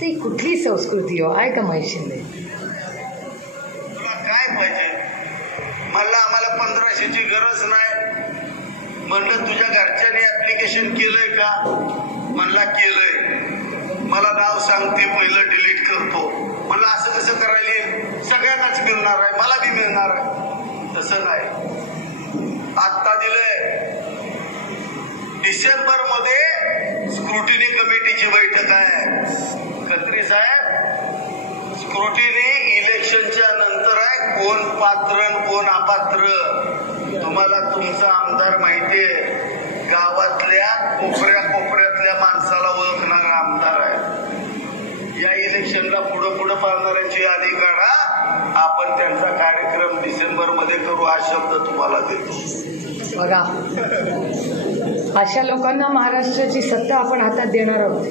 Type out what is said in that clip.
ती कुठली संस्कृती हो आहे का महेश शिंदे? तुला काय पाहिजे? म्हणलं आम्हाला 1500ची गरज नाही. म्हणलं तुझ्या घरच्यांनी ऍप्लिकेशन केलंय का? म्हणला केलंय. मला नाव सांगते, पहिलं डिलीट करतो. म्हणलं असं कसं करायला? सगळ्यांनाच मिळणार आहे, मला बी मिळणार आहे. तसं नाही. आत्ता दिलंय. डिसेंबर मध्ये स्क्रुटिनी कमिटीची बैठक आहे. खत्री साहेब, स्क्रुटिनी इलेक्शनच्या नंतर आहे. कोण पात्र कोण अपात्र तुम्हाला तुमचा आमदार माहितीये. गावातल्या कोपऱ्यातल्या माणसाला ओळखणारा आमदार आहे. या इलेक्शनला पुढं पाळणाऱ्यांची यादी काढा. आपण त्यांचा कार्यक्रम डिसेंबर मध्ये करू हा शब्द तुम्हाला देतो. बघा, अशा लोकांना महाराष्ट्राची सत्ता आपण हातात देणार आहोत.